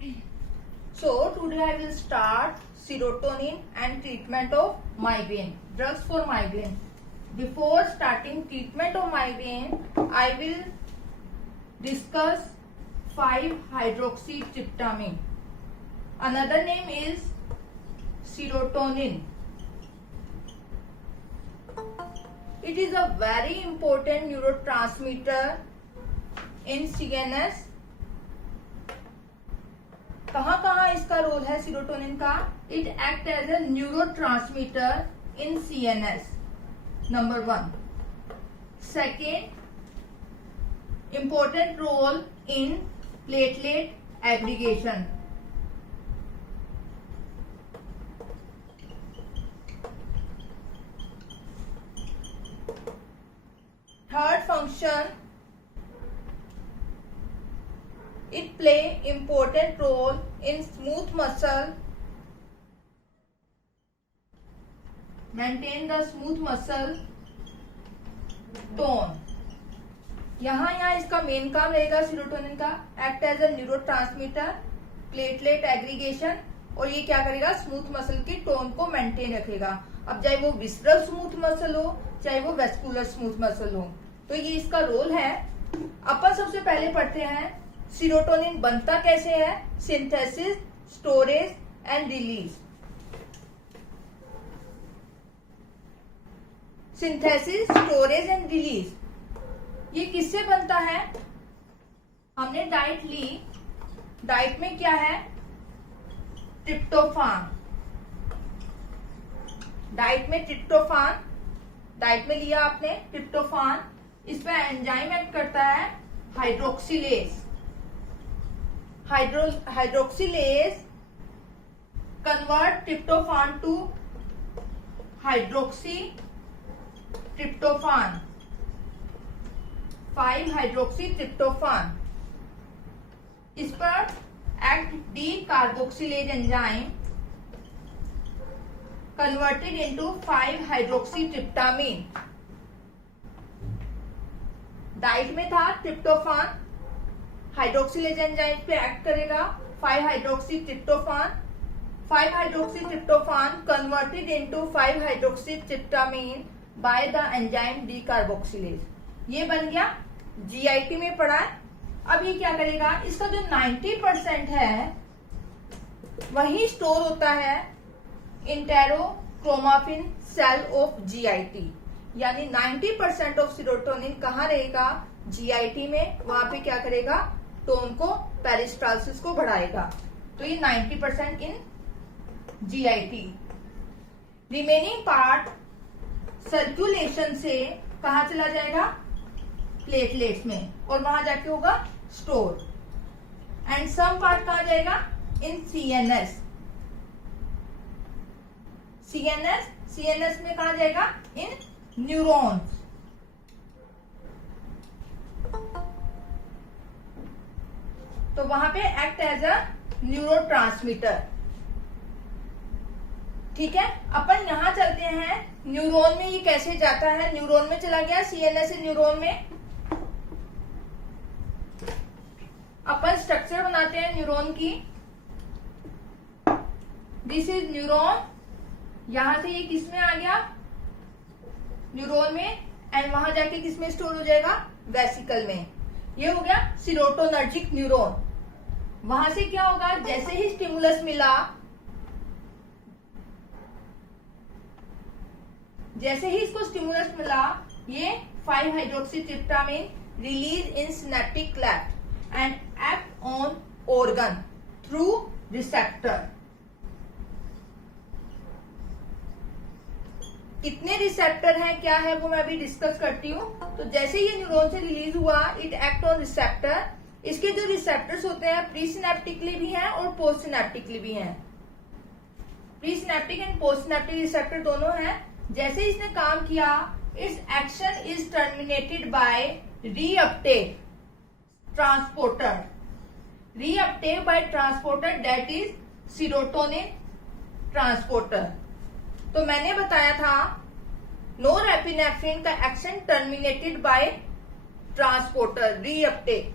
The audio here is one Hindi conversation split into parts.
So today I will start serotonin and treatment of migraine, drugs for migraine. Before starting treatment of migraine, I will discuss 5-hydroxytryptamine. Another name is serotonin. It is a very important neurotransmitter in CNS. कहाँ इसका रोल है सीरोटोनिन का? It act as a neurotransmitter in CNS. Number 1. Second, important role in platelet aggregation. Third function, it play important role in smooth muscle, maintain the smooth muscle tone. यहाँ इसका मेन काम रहेगा सीरोटोनिन का, act as a neurotransmitter, platelet aggregation, और ये क्या करेगा? स्मूथ मसल की टोन को मेंटेन रखेगा. अब चाहे वो विस्रल स्मूथ मसल हो, चाहे वो वेस्कुलर स्मूथ मसल हो, तो ये इसका रोल है. अपन सबसे पहले पढ़ते हैं सीरोटोनिन बनता कैसे है. Synthesis, storage and release. Synthesis, storage and release ये किससे बनता है? हमने डाइट ली. डाइट में क्या है? ट्रिप्टोफान. डाइट में ट्रिप्टोफान, डाइट में लिया आपने ट्रिप्टोफान. इस पर एंजाइम एक्ट करता है hydroxylase. Hydroxylase convert tryptophan to hydroxytryptophan, 5-hydroxytryptophan. इस पर act decarboxylase enzyme converted into 5-hydroxytryptamine. Diet में था ट्रिप्टोफान, हाइड्रोक्सिलेज एंजाइम पे एक्ट करेगा 5-hydroxytryptophan. 5-hydroxytryptophan converted into 5-hydroxytryptamine by the enzyme decarboxylase. ये बन गया. GIT में पढ़ा है. अब ये क्या करेगा? इसका जो 90% है वही स्टोर होता है इंटेरोक्रोमाफिन सेल ऑफ GIT. यानी 90% ऑफ सीरोटोनिन कहाँ रहेगा? GIT में. वहां पे क्या करेगा? टोन को, पेरिस्टालसिस को बढ़ाएगा. तो ये 90% इन GIT. रिमेनिंग पार्ट सर्कुलेशन से कहा चला जाएगा? प्लेटलेट्स में, और वहां जाके होगा स्टोर. एंड सम पार्ट कहा जाएगा? इन CNS. CNS में कहा जाएगा? इन न्यूरॉन्स. तो वहां पे एक्ट एज अ न्यूरोट्रांसमीटर. ठीक है. अपन यहां चलते हैं न्यूरॉन में. ये कैसे जाता है? न्यूरॉन में चला गया, CNS से न्यूरॉन में. अपन स्ट्रक्चर बनाते हैं न्यूरॉन की. This is neuron. यहां से ये किस में आ गया? न्यूरॉन में. एंड वहां जाके किस में स्टोर हो जाएगा? वेसिकल में. ये हो गया सीरोटोनर्जिक न्यूरॉन. वहां से क्या होगा? जैसे ही स्टिमुलस मिला, जैसे ही इसको स्टिमुलस मिला, ये 5-hydroxytryptamine release in synaptic cleft and act on organ through receptor. कितने रिसेप्टर हैं, क्या है, वो मैं अभी डिस्कस करती हूँ. तो जैसे ये न्यूरॉन से रिलीज हुआ, इट एक्ट ऑन रिसेप्टर. इसके जो रिसेप्टर्स होते हैं प्री सिनेप्टिकली भी हैं और पोस्ट सिनेप्टिकली भी हैं. Pre synaptic and post synaptic receptor दोनों हैं. जैसे इसने काम किया, its action is terminated by reuptake transporter. Reuptake by transporter, that is serotonin transporter. तो मैंने बताया था नोरेपिनेफ्रिन का action terminated by transporter, reuptake.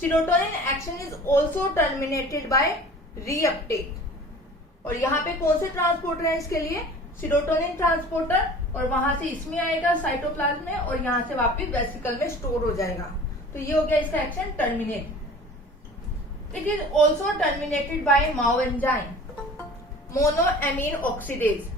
Serotonin action is also terminated by reuptake. और यहाँ पे कौन से ट्रांसपोर्टर है इसके लिए? सीरोटोनिन ट्रांसपोर्टर, और वहां से इसमें आएगा साइटोप्लाज्म में, और यहाँ से वापस वेसिकल में स्टोर हो जाएगा। तो ये हो गया इसका action terminate. It is also terminated bye Mao enzyme, monoamine oxidase.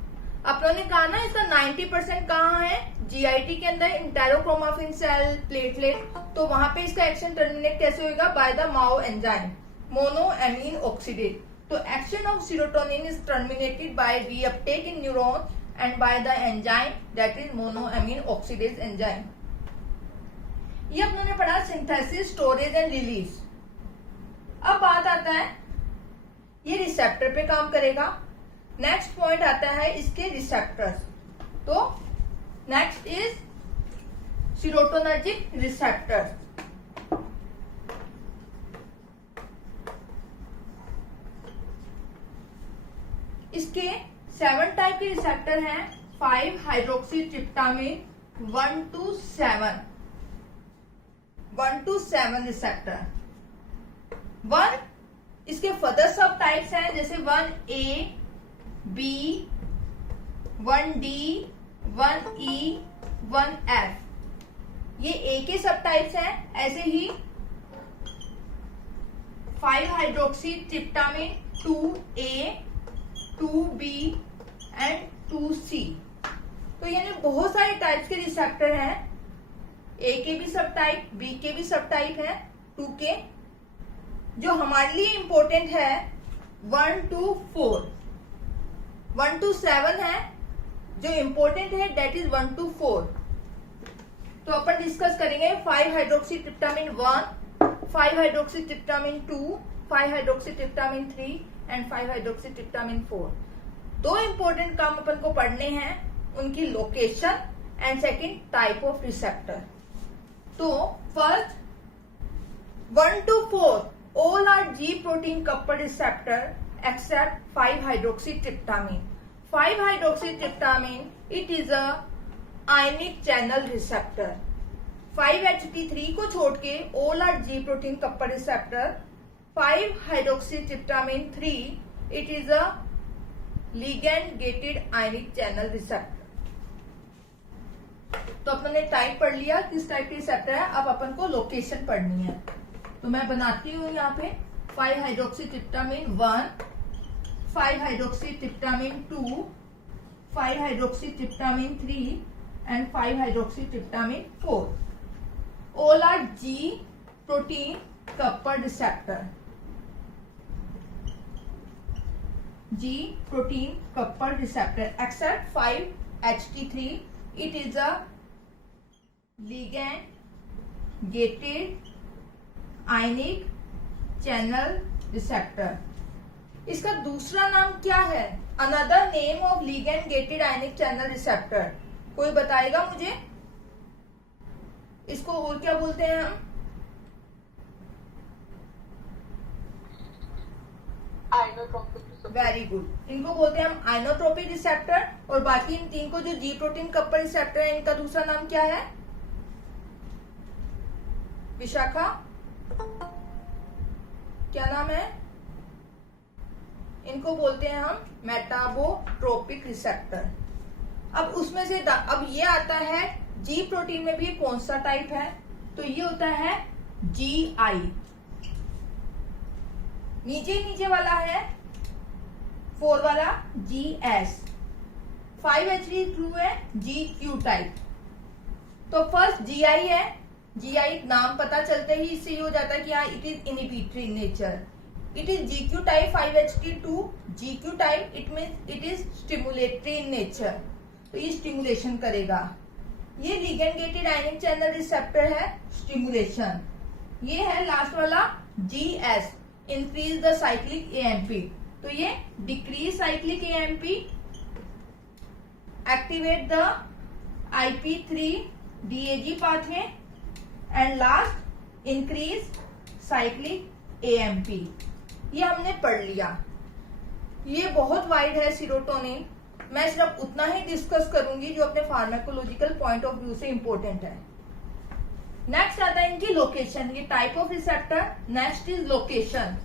अपनों ने कहा ना इसका 90% कहाँ है? जीआईटी के अंदर, इंटेरोक्रोमाफिन सेल, प्लेटलेट। तो वहां पे इसका एक्शन टर्मिनेट कैसे होगा? By the MAO enzyme, monoamine oxidase. तो action of serotonin is terminated by reuptake in neuron and by the enzyme that is monoamine oxidase enzyme. ये अपनों ने पढ़ा सिंथेसिस, स्टोरेज एंड रिलीज। अब बात आता है ये रिसेप्टर पे काम करेगा। नेक्स्ट पॉइंट आता है इसके रिसेप्टर्स। तो नेक्स्ट इज सीरोटोनर्जिक रिसेप्टर। इसके 7 टाइप के रिसेप्टर हैं। 5 हाइड्रोक्सी ट्रिप्टामिन 1 to 7 रिसेप्टर। 1 इसके फर्दर सब टाइप्स हैं, जैसे 1A, B, 1D, 1E, 1F। ये A के सब टाइप्स हैं। ऐसे ही 5 hydroxy tryptamine 2A, 2B and 2C। तो यानी बहुत सारे टाइप्स के रिसेप्टर हैं। A के भी सब टाइप, B के भी सब टाइप है, 2 के। जो हमारे लिए इंपॉर्टेंट है 1 to 4, 1 to 7 है। जो इंपॉर्टेंट है डेट इज 1 to 4। तो अपन डिस्कस करेंगे 5 hydroxy tryptamine 1, 5 hydroxy tryptamine 2, 5 hydroxy tryptamine 3 and 5 hydroxy tryptamine 4। 2 important काम अपन को पढ़ने हैं, उनकी location and second type of receptor. तो first 1 to 4 all are G protein coupled receptor except 5 hydroxytryptamine. 5 hydroxytryptamine it is a ionic channel receptor. 5-HT3 को छोड़ के all are G protein coupled receptor. 5 hydroxytryptamine 3 it is a ligand gated ionic channel receptor. तो अपन ने टाइप पढ़ लिया किस टाइप के रिसेप्टर है। अब अपन को लोकेशन पढ़नी है। तो मैं बनाती हूँ यहाँ पे 5 hydroxy tryptamine 1, 5 hydroxy tryptamine 2, 5 hydroxy tryptamine 3 and 5 hydroxy tryptamine 4। All are G protein coupled receptor. G protein coupled receptor except 5-HT3 it is a ligand gated ionic channel receptor. इसका दूसरा नाम क्या है? Another name of ligand gated ionic channel receptor. कोई बताएगा मुझे इसको और क्या बोलते हैं हम? Very good. इनको बोलते हैं हम आइनोट्रोपिक रिसेप्टर। और बाकी इन 3 को जो जी प्रोटीन कपल रिसेप्टर है इनका दूसरा नाम क्या है? विशाखा क्या नाम है? इनको बोलते हैं हम मेटाबोट्रोपिक रिसेप्टर। अब उसमें से अब ये आता है जी प्रोटीन में भी कौन सा टाइप है? तो ये होता है GI। नीचे वाला है 4 वाला GS। 5-HT2 है GQ टाइप। तो फर्स्ट GI है। GI नाम पता चलते ही इससे ये हो जाता है कि हाँ it is inhibitory nature. It is GQ type 5-HT2 GQ type, it means it is stimulatory in nature. तो ये स्टिमुलेशन करेगा। ये लिगेंड गेटेड आयनिक चैनल रिसेप्टर है, स्टिमुलेशन। ये है लास्ट वाला GS, increase the cyclic AMP। तो ये decrease cyclic AMP, activate the IP3 DAG pathway and last increase cyclic AMP। ये हमने पढ़ लिया। ये बहुत वाइड है सीरोटोनिन। मैं सिर्फ उतना ही डिस्कस करूंगी जो अपने फार्माकोलॉजिकल पॉइंट ऑफ व्यू से इंपॉर्टेंट है। नेक्स्ट आता है इनकी लोकेशन, ये type of receptor. Next is location.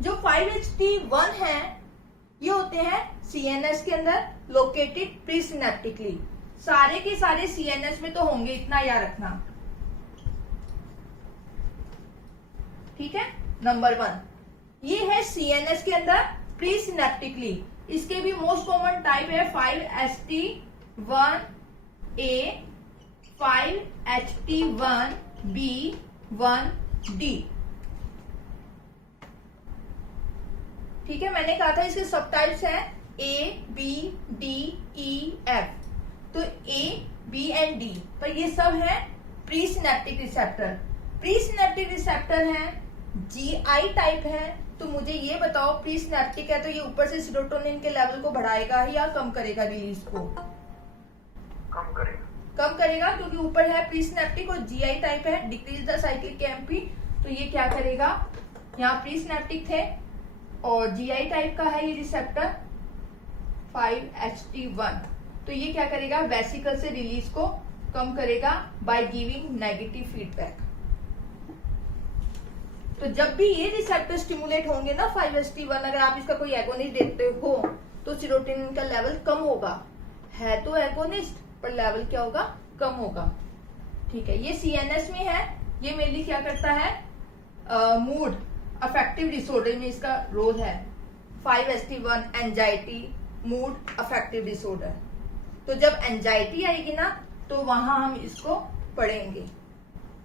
जो 5HT1 है ये होते हैं CNS के अंदर लोकेटेड प्रीसिनेप्टिकली। सारे के सारे CNS में तो होंगे, इतना याद रखना, ठीक है। नंबर 1 ये है CNS के अंदर प्रीसिनेप्टिकली। इसके भी मोस्ट कॉमन टाइप है 5HT1A, 5HT1B, 1D। ठीक है, मैंने कहा था इसके सब टाइप्स हैं A, B, D, E, F। तो A, B एंड D पर ये सब है प्रीसिनेप्टिक रिसेप्टर। प्रीसिनेप्टिक रिसेप्टर है, GI टाइप है। तो मुझे ये बताओ, प्रीसिनेप्टिक है तो ये ऊपर से सीरोटोनिन के लेवल को बढ़ाएगा या कम करेगा रिलीज को? कम करेगा क्योंकि ऊपर है प्रीसिनेप्टिक और GI टाइप है, डिक्रीज द साइक्लिक AMP। तो ये क्या करेगा, यहाँ प्रीसिनेप्टिक थे और GI टाइप का है ये रिसेप्टर 5HT1। तो ये क्या करेगा, वेसिकल से रिलीज को कम करेगा बाय गिविंग नेगेटिव फीडबैक। तो जब भी ये रिसेप्टर स्टिमुलेट होंगे ना 5HT1, अगर आप इसका कोई एगोनिस्ट देते हो तो सीरोटोनिन का लेवल कम होगा। है तो एगोनिस्ट पर लेवल क्या होगा, कम होगा। ठीक है, ये CNS में है। ये मेनली क्या करता है, मूड अफेक्टिव डिसऑर्डर में इसका रोल है। 5HT1 anxiety, mood affective disorder. तो जब एंजाइटी आएगी ना तो वहां हम इसको पढ़ेंगे,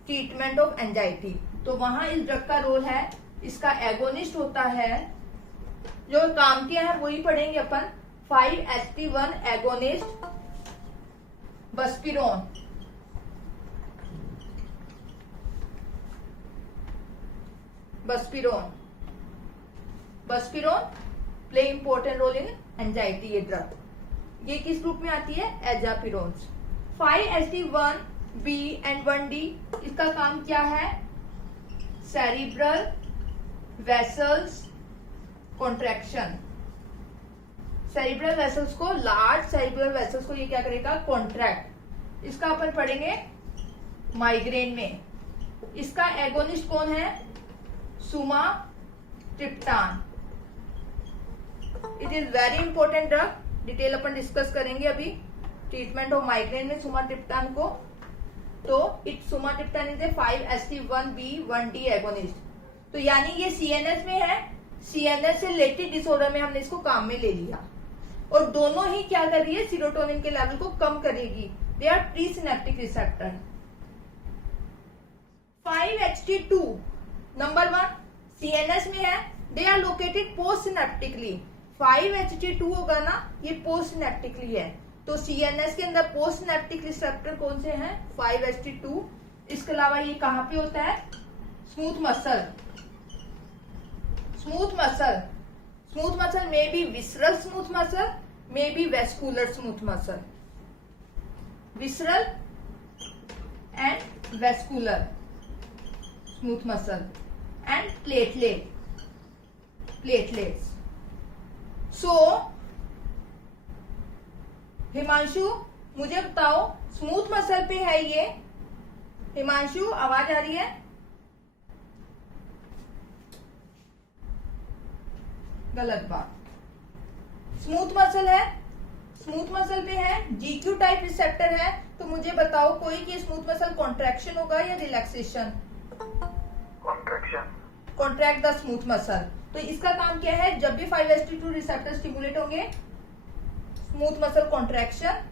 ट्रीटमेंट ऑफ एंजाइटी। तो वहां इस ड्रग का रोल है, इसका एगोनिस्ट होता है। जो काम किया है वही पढ़ेंगे अपन। 5HT1 agonist buspirone, buspirone play important role in anxiety. ये ड्रग ये किस ग्रुप में आती है, एजापिरोन्स। 5HT1B एंड 1D इसका काम क्या है, cerebral vessels contraction. Cerebral vessels को, लार्ज सेरिब्रल वेसल्स को ये क्या करेगा, कॉन्ट्रैक्ट। इसका अपन पढ़ेंगे माइग्रेन में। इसका एगोनिस्ट कौन है, sumatriptan. It is very important drug, detail अपन डिस्कस करेंगे अभी। ट्रीटमेंट ऑफ माइग्रेन में सुमाट्रिप्टान को, तो सुमाट्रिप्टान is a 5HT1B 1D agonist. तो यानी ये CNS में है, CNS से रिलेटेड डिसऑर्डर में हमने इसको काम में ले लिया। और दोनों ही क्या कर रही है, सीरोटोनिन के लेवल को कम करेगी। They are presynaptic receptor. 5HT2 number 1 CNS में है, they are located post synaptically. 5HT2 होगा ना, ये पोस्ट सिनेप्टिकली है। तो CNS के अंदर पोस्ट सिनेप्टिक रिसेप्टर कौन से हैं, 5HT2। इसके अलावा ये कहां पे होता है, smooth muscle. Smooth muscle may be visceral smooth muscle, may be vascular smooth muscle. Visceral and vascular smooth muscle and platelets. So Himanshu मुझे बताओ, स्मूथ मसल पे है ये। हिमांशु आवाज आ रही है? गलत बात। स्मूथ मसल है, स्मूथ मसल पे है, GQ टाइप रिसेप्टर है। तो मुझे बताओ कोई कि स्मूथ मसल कॉन्ट्रैक्शन होगा या relaxation? Contract the smooth muscle. तो इसका काम क्या है, जब भी 5HT2 रिसेप्टर स्टिमुलेट होंगे, smooth muscle contraction.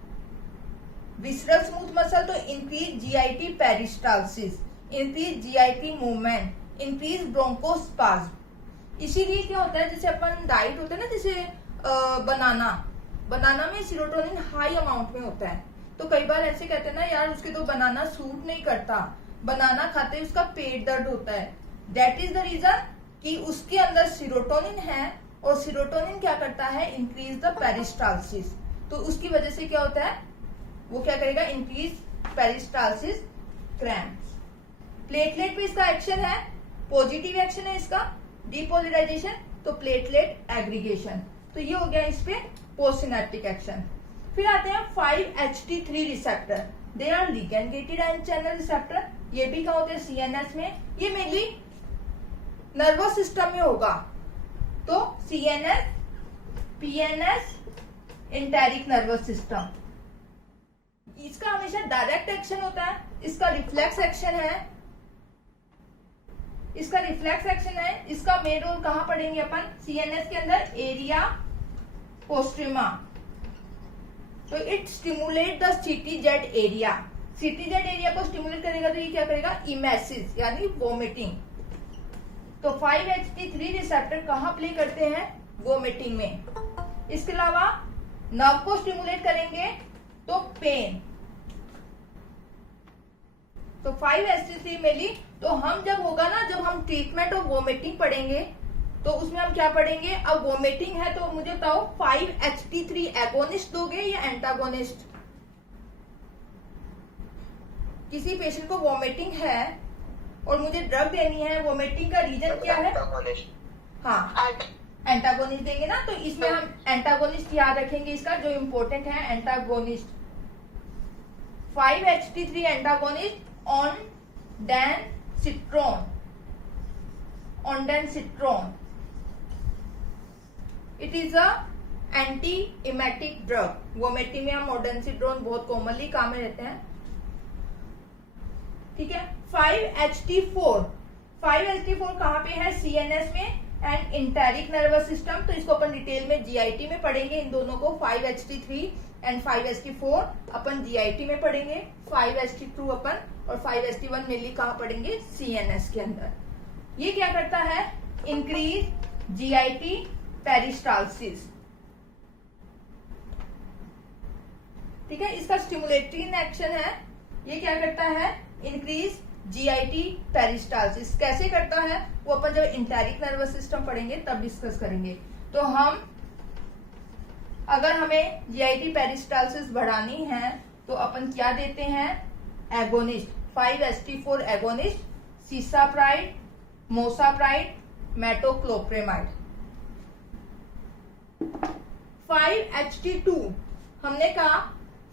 Visceral smooth muscle तो increase GIT peristalsis, increase GIT movement, increase bronchospasm. इसीलिए क्या होता है, जैसे अपन डाइट होता है ना, जैसे बनाना में सीरोटोनिन हाई अमाउंट में होता है। तो कई बार ऐसे कहते हैं ना, यार उसके तो बनाना सूट नहीं करता, बनाना खाते उसका पेट दर्द होता है। दैट इज द रीजन कि उसके अंदर सीरोटोनिन है, और सीरोटोनिन क्या करता है, इंक्रीज द पेरिस्टाल्सिस। तो उसकी वजह से क्या होता है, वो क्या करेगा, इंक्रीज पेरिस्टाल्सिस क्रैम्प्स। प्लेटलेट पे इसका एक्शन है, पॉजिटिव एक्शन है इसका, डीपोलराइजेशन, तो प्लेटलेट एग्रीगेशन। तो ये हो गया इस पे पोस्ट सिनेप्टिक एक्शन। फिर आते हैं 5HT3 receptor. They are ligand gated ion channel receptor. ये भी क्या होते हैं सीएनएस में, ये मेनली नर्वस सिस्टम में होगा। तो CNS, PNS, enteric nervous system, इसका हमेशा डायरेक्ट एक्शन होता है, इसका रिफ्लेक्स एक्शन है, इसका रिफ्लेक्स एक्शन है। इसका मेन रोल कहां पढ़ेंगे अपन, सीएनएस के अंदर, एरिया पोस्ट्रिमा। तो it stimulate the CTZ area, CTZ area को स्टिमुलेट करेगा तो ये क्या करेगा, इमेसिस यानी वोमिटिंग। तो 5-HT3 रिसेप्टर कहां प्ले करते हैं, वोमिटिंग में। इसके अलावा नर्व को स्टिमुलेट करेंगे तो पेन। तो 5-HT3 मेनली, तो हम जब होगा ना, जब हम ट्रीटमेंट ऑफ वोमिटिंग पढ़ेंगे तो उसमें हम क्या पढ़ेंगे, अब वोमिटिंग है तो मुझे बताओ 5-HT3 एगोनिस्ट दोगे या एंटागोनिस्ट। किसी पेशेंट को वोमिटिंग है और मुझे ड्रग देनी है, वोमिटिंग का रीजन क्या है, हाँ एंटागोनिस्ट देंगे ना। तो इसमें हम एंटागोनिस्ट याद रखेंगे, इसका जो इम्पोर्टेंट है antagonist. 5-HT3 antagonist ondansetron, ondansetron, it is a anti-emetic drug. Vomiting में हम ondansetron बहुत कॉमनली काम में रहते हैं, ठीक है। 5-HT4, 5-HT4 कहां पे है, सीएनएस में एंड इंटेरिक नर्वस सिस्टम। तो इसको अपन डिटेल में जीआईटी में पढ़ेंगे, इन दोनों को 5-HT3 and 5-HT4 upon GIT में पढ़ेंगे, 5-HT2 अपन और 5-HT1 मेनली कहां पढ़ेंगे, सीएनएस के अंदर। ये क्या करता है, इंक्रीज जीआईटी पेरिस्टाल्सिस, ठीक है। इसका स्टिमुलेटरी एक्शन है, ये क्या करता है, इंक्रीज जीआईटी पेरिस्टाल्सिस। कैसे करता है वो अपन जब इंटेरिक नर्वस सिस्टम पढ़ेंगे तब डिस्कस करेंगे। तो हम अगर हमें जीआईटी पेरिस्टाल्सिस बढ़ानी है तो अपन क्या देते हैं, agonist, 5-HT4 agonist, cisapride, mosapride, metoclopramide. 5-HT2 हमने कहा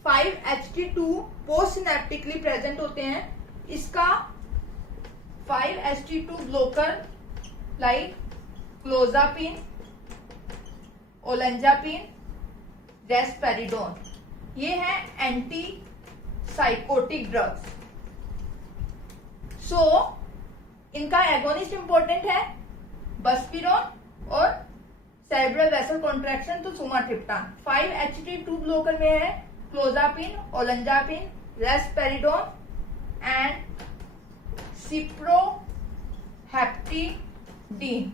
5-HT2 पोस्ट सिनेप्टिकली प्रेजेंट होते हैं। इसका 5-HT2 ब्लोकर लाइक क्लोजापिन, ओलेंजापिन, रेस्पेरिडोन, ये है एंटी साइकोटिक ड्रग्स। सो इनका एगोनिस्ट इंपॉर्टेंट है, बस्पिरोन और सेरेब्रल वेसल कॉन्ट्रैक्शन तो सुमाट्रिप्टान। 5-HT2 ब्लोकर में है क्लोजापिन, ओलेंजापिन, रेस्पेरिडोन एंड सिप्रोहेप्टिडीन।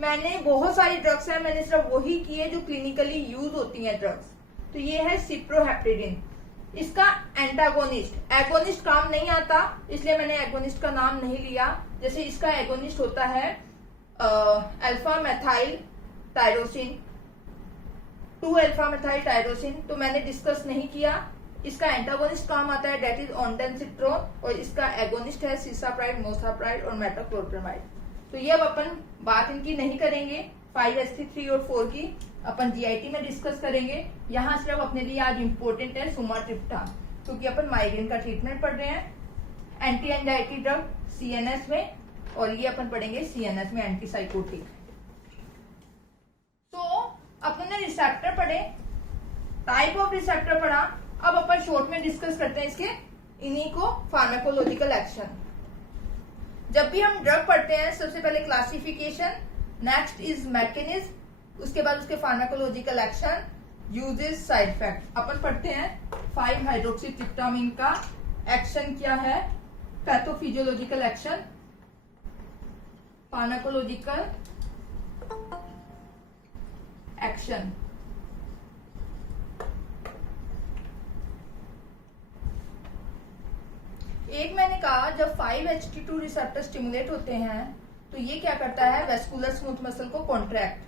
मैंने बहुत सारी ड्रग्स हैं, मैंने सिर्फ वही की है जो क्लिनिकली यूज होती हैं ड्रग्स। तो ये है सिप्रोहेप्टिडीन, इसका एंटागोनिस्ट। एगोनिस्ट काम नहीं आता इसलिए मैंने एगोनिस्ट का नाम नहीं लिया। जैसे इसका एगोनिस्ट होता है alpha methyl tyrosine, two alpha methyl tyrosine, तो मैंने डिस्कस नहीं किया। इसका एंटागोनिस्ट काम आता है, डेट इज ondansetron, और इसका एगोनिस्ट है सीसाप्राइड, मोसाप्राइड और मेटोक्लोप्रेमाइड। तो ये अब अपन बात इनकी नहीं करेंगे, 5-HT3 और 4 की अपन जीआईटी में डिस्कस करेंगे। यहाँ सिर्फ अपने लिए आज इम्पोर्टेंट है सुमाट्रिप्टान, क्योंकि अपन माइग्रेन का ट्रीटमेंट पढ़ रहे हैं, एंटी एंजाइटी ड्रग सीएनएस में, और ये अपन पढ़ेंगे सीएनएस में एंटी साइकोटिक। तो अपन ने रिसेप्टर पढ़े, टाइप ऑफ रिसेप्टर पढ़ा, अब अपन शॉर्ट में डिस्कस करते हैं इसके इन्हीं को फार्माकोलॉजिकल एक्शन। जब भी हम ड्रग पढ़ते हैं सबसे पहले क्लासिफिकेशन, नेक्स्ट इज मैकेनिज्म, उसके बाद उसके pharmacological action, uses, side effect. अपन पढ़ते हैं 5-हाइड्रोक्सीट्रिप्टामाइन का एक्शन क्या है, पैथोफिजियोलॉजिकल एक्शन, फार्माकोलॉजिकल एक्शन। एक मैंने कहा जब 5-HT2 रिसेप्टर स्टिमुलेट होते हैं तो ये क्या करता है, वेस्कुलर स्मूथ मसल को कॉन्ट्रैक्ट।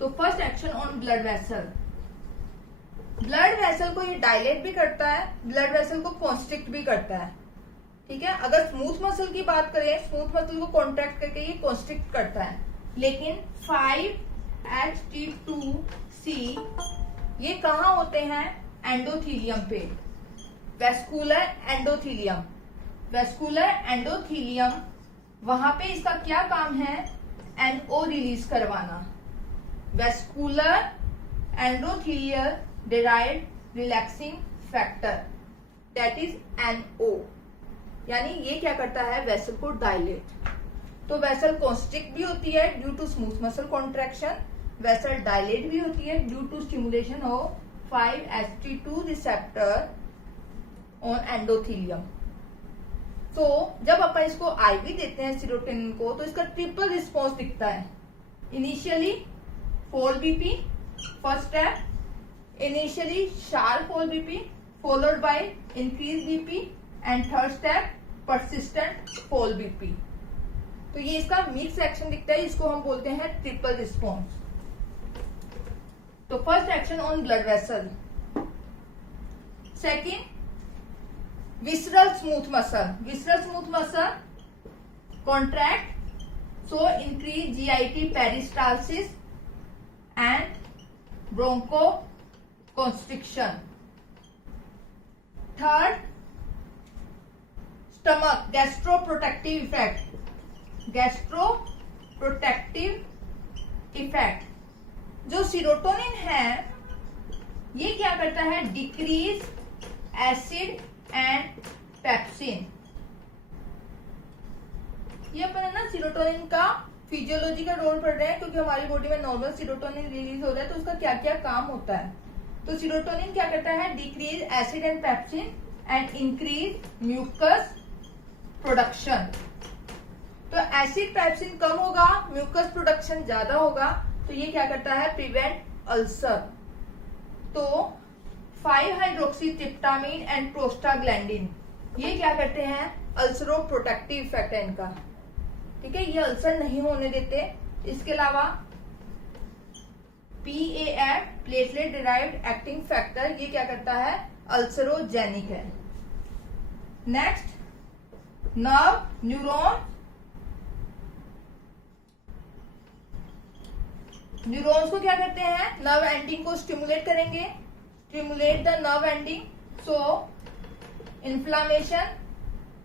तो first action on blood vessel, blood vessel को ये डायलेट भी करता है, ब्लड वेसल को कॉन्स्ट्रिक्ट भी करता है, ठीक है। अगर स्मूथ मसल की बात करें, स्मूथ मसल को कॉन्ट्रैक्ट करके ये कॉन्स्ट्रिक्ट करता है। लेकिन 5-HT2C ये कहाँ होते हैं, एंडोथीलियम पे, वेस्कुलर एंडोथीलियम, वेस्कुलर एंडोथीलियम, वहां पे इसका क्या काम है, NO रिलीज करवाना, vascular endothelial derived relaxing factor, that is NO। यानी ये क्या करता है, वेसल को डायलेट। तो वेसल कॉन्स्ट्रिक्ट भी होती है due to smooth muscle contraction, vessel dilate भी होती है due to stimulation of 5-HT2 receptor on endothelium. तो जब अपन इसको आईवी देते हैं सीरोटोनिन को, तो इसका ट्रिपल रिस्पॉन्स दिखता है। Initially 4 BP first step, initially sharp 4 BP followed by increased BP and third step persistent 4 BP। तो ये इसका मिक्स एक्शन दिखता है, इसको हम बोलते हैं ट्रिपल रिस्पॉन्स। तो first action on blood vessel, second visceral smooth muscle, visceral smooth muscle contract so increase GIT peristalsis and broncho constriction. Third stomach gastroprotective effect, gastroprotective effect. जो सीरोटोनिन है ये क्या करता है, डिक्रीज एसिड एंड पेप्सिन। ये अपन है ना सीरोटोनिन का फिजियोलॉजी का रोल पढ़ रहे हैं, क्योंकि हमारी बॉडी में नॉर्मल सीरोटोनिन रिलीज हो रहा है, तो उसका क्या क्या काम होता है। तो सीरोटोनिन क्या करता है, decrease acid and pepsin and increase mucus production. तो एसिड पेप्सिन कम होगा, म्यूकस प्रोडक्शन ज्यादा होगा, तो ये क्या करता है, प्रिवेंट अल्सर। तो 5-हाइड्रोक्सीट्रिप्टामाइन एंड प्रोस्टाग्लैंडिन ये क्या करते हैं, अल्सरो प्रोटेक्टिव इफेक्ट है इनका, ठीक है, ये अल्सर नहीं होने देते। इसके अलावा PAF platelet derived acting factor, ये क्या करता है, अल्सरोजेनिक है। नेक्स्ट नर्व न्यूरॉन, न्यूरॉन्स को क्या करते हैं, नर्व एंडिंग को स्टिमुलेट करेंगे, stimulate the nerve ending, so inflammation,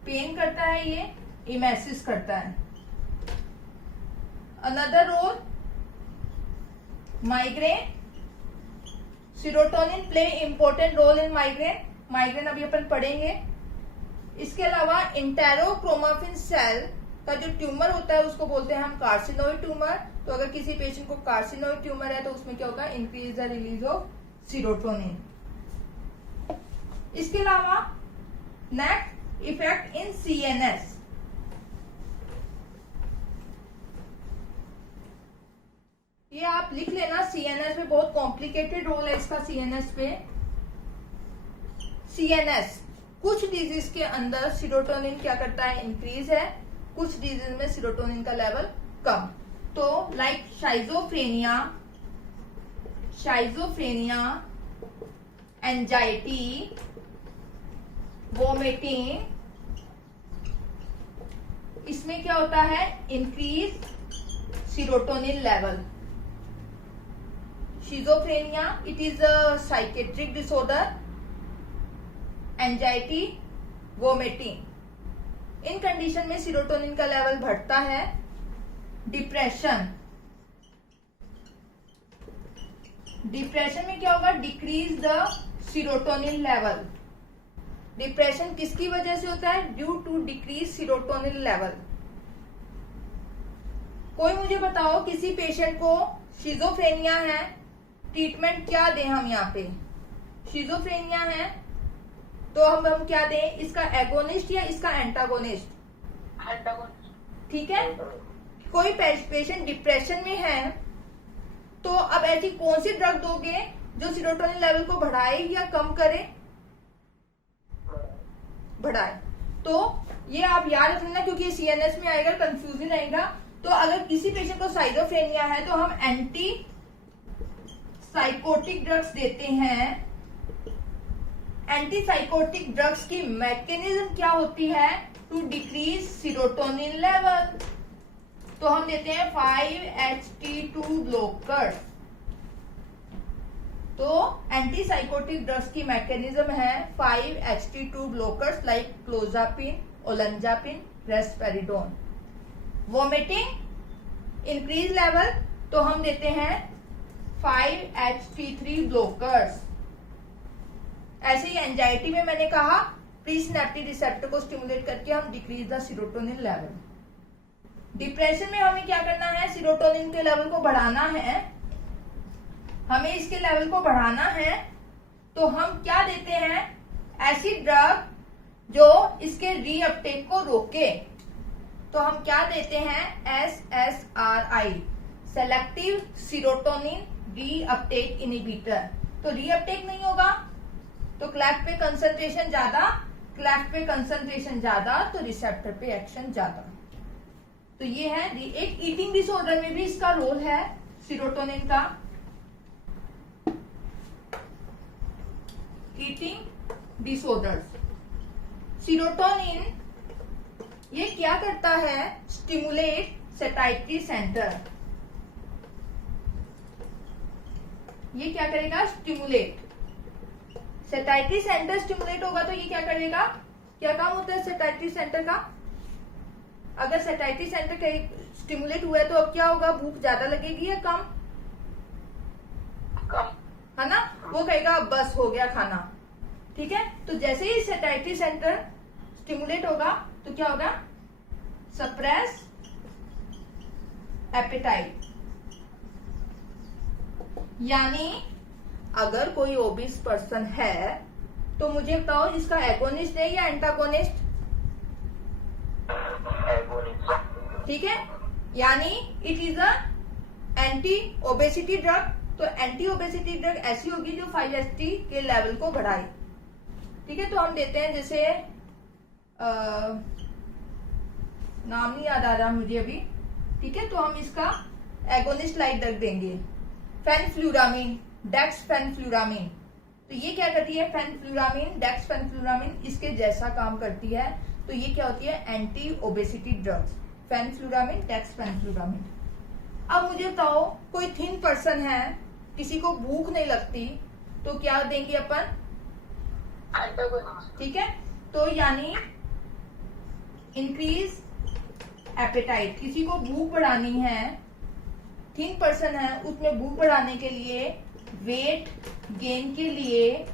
pain करता है, ये इमेसिस करता है। Another role migraine, serotonin play important role in migraine, migraine अभी अपन पढ़ेंगे। इसके अलावा इंटेरोक्रोमाफिन सेल का जो ट्यूमर होता है उसको बोलते हैं हम कार्सिनोइड ट्यूमर। तो अगर किसी पेशेंट को कार्सिनोइड ट्यूमर है तो उसमें क्या होगा, increase the release of serotonin. इसके अलावा नेक्स्ट इफेक्ट इन CNS, ये आप लिख लेना, CNS में बहुत कॉम्प्लिकेटेड रोल है इसका, CNS पे। CNS कुछ डिजीज के अंदर सीरोटोनिन क्या करता है, इंक्रीज है, कुछ डिजीज में सीरोटोनिन का लेवल कम। तो लाइक शाइजोफ्रेनिया, एंजाइटी, वोमिटिंग, इसमें क्या होता है, increase serotonin level. Schizophrenia it is a psychiatric disorder, anxiety, vomiting, in condition में सीरोटोनिन का लेवल बढ़ता है। डिप्रेशन, डिप्रेशन में क्या होगा, decrease the serotonin level. Depression किसकी वजह से होता है, due to decrease serotonin level. कोई मुझे बताओ, किसी पेशेंट को शिजोफ्रेनिया है, ट्रीटमेंट क्या दें हम यहाँ पे, शिजोफ्रेनिया है तो हम क्या दें, इसका एगोनिस्ट या इसका एंटागोनिस्ट, ठीक है। कोई पेशेंट डिप्रेशन में है तो अब ऐसी कौन सी ड्रग दोगे जो सीरोटोनिन लेवल को बढ़ाए या कम करे, बढ़ाए। तो ये आप याद रखना, क्योंकि CNS में आएगा, कंफ्यूजन आएगा। तो अगर किसी पेशेंट को साइजोफ्रेनिया है तो हम एंटी साइकोटिक ड्रग्स देते हैं। एंटीसाइकोटिक ड्रग्स की मैकेनिज्म क्या होती है, टू डिक्रीज सीरोटोनिन लेवल। तो हम देते हैं 5-HT2 ब्लॉकर। तो एंटीसाइकोटिक ड्रग्स की मैकेनिज्म है 5-HT2 blockers like clozapine, olanzapine, risperidone. Vomiting increase level तो हम देते हैं 5-HT3 ब्लॉकर्स। ऐसे ही एंजाइटी में मैंने कहा प्रीसिनेप्टिक रिसेप्टर को स्टिमुलेट करके हम decrease the serotonin level. Depression में हमें क्या करना है, सीरोटोनिन के लेवल को बढ़ाना है, हमें इसके लेवल को बढ़ाना है। तो हम क्या देते हैं, ऐसी ड्रग जो इसके रीअपटेक को रोके। तो हम क्या देते हैं, SSRI, selective serotonin reuptake inhibitor. तो रीअपटेक नहीं होगा तो क्लैफ पे कंसंट्रेशन ज्यादा, क्लैफ पे कंसंट्रेशन ज्यादा तो रिसेप्टर पे एक्शन ज्यादा। तो ये है एक ईटिंग डिसऑर्डर में भी इसका रोल है सीरोटोनिन का। ईटिंग डिसऑर्डर्स, सीरोटोनिन ये क्या करता है, स्टिमुलेट सैटाइटरी सेंटर। ये क्या करेगा, स्टिमुलेट सैटाइटरी सेंटर। स्टिमुलेट होगा तो ये क्या करेगा, क्या काम होता है सैटाइटरी सेंटर का। अगर सैटाइटरी सेंटर स्टिमुलेट हुआ है तो अब क्या होगा, भूख ज्यादा लगेगी या कम, है ना। वो कहेगा बस हो गया खाना, ठीक है। तो जैसे ही सैटाइटरी सेंटर स्टिमुलेट होगा तो क्या होगा, सप्रेस एपेटाइट। यानी अगर कोई ओबीस पर्सन है तो मुझे बताओ इसका एगोनिस्ट है या एंटागोनिस्ट, ठीक है। यानी it is a anti obesity drug. तो एंटी ओबेसिटी ड्रग ऐसी होगी जो 5-HT के लेवल को बढ़ाए, ठीक है। तो हम देते हैं जैसे नाम नहीं याद आ रहा मुझे अभी, ठीक है। तो हम इसका एगोनिस्ट लाइक ड्रग देंगे, फेनफ्लुरामीन, डेक्सफेनफ्लुरामीन। तो ये क्या करती है, फेनफ्लुरामीन, डेक्सफेनफ्लुरामीन इसके जैसा काम करती है। तो ये क्या होती है, एंटी ओबेसिटी ड्रग्स, फेनफ्लुरामीन, डेक्सफेनफ्लुरामीन। अब मुझे बताओ कोई थिन पर्सन है, किसी को भूख नहीं लगती, तो क्या देंगे अपन, ठीक है। तो यानी इंक्रीज एपेटाइट, किसी को भूख बढ़ानी है, थिन पर्सन है, उसमें भूख बढ़ाने के लिए, वेट गेन के लिए